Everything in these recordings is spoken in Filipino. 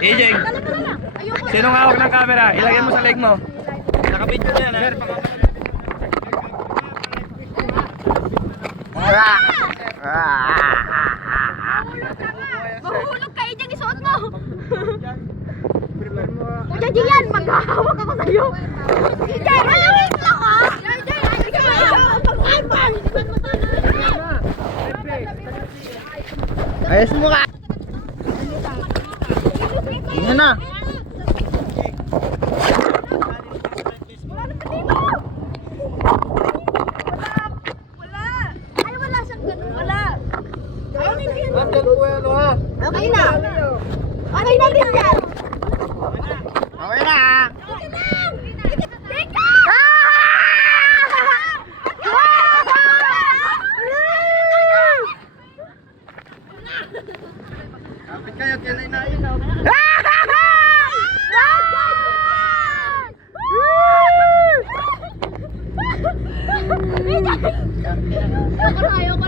EJ, sinong hawak ng camera? Ilagay mo sa leg mo. Nakabidyo na yan, ha? Mahulog ka, EJ, isuot mo. Kuya Gian, maghahawak ako sa'yo. EJ, malawit lang ha. Ayos mo ka. Tingnan na. Ay, wala siyang ganun. Wala. Nandyan po yan, ha? Okay na. Okay na din yan. Okay na, ha? Kapit kayo, kilay na ilaw.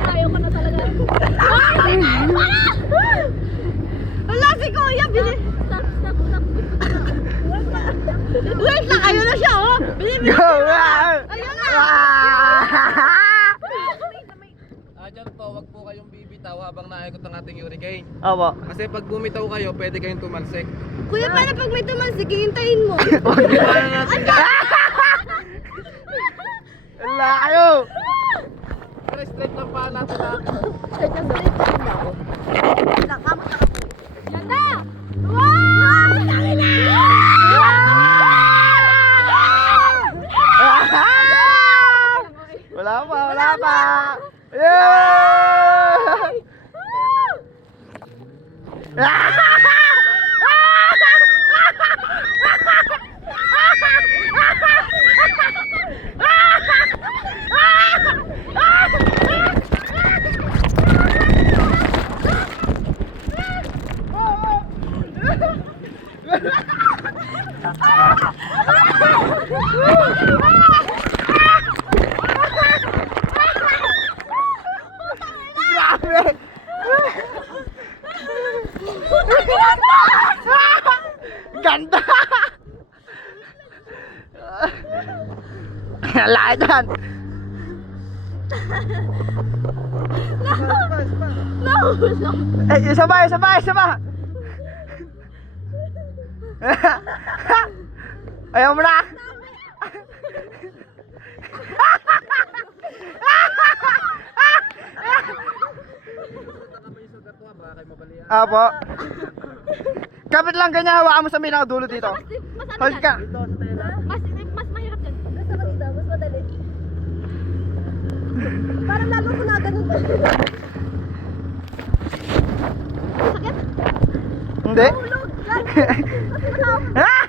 Ayoko na talaga. Wala si Kuya, bili. Stop. Wait lang, ayun na siya, oh. Go! Ayun na. Dyan po, wag po kayong bibitaw habang naikot ang ating hurricane. Opo. Kasi pag bumitaw kayo, pwede kayong tumalsik. Kuya, paano pag may tumalsik, hihintayin mo? Wala kayo! Pero straight lang pa natin, ha? Yan na! Wow! Tangin na! Wala pa! Yeah! Grabe! Ganda! Laki dyan! Isa pa! Ayaw mo na! Apo. Kapit lang ganyan, hawakan mo sa may nakadulo dito. Hold ka. Mas mahirap yan. Gusto ko dito, mas madali. Parang lalo ko na ganun ba? Sakit? Hindi. Hulog! Mas mahirap!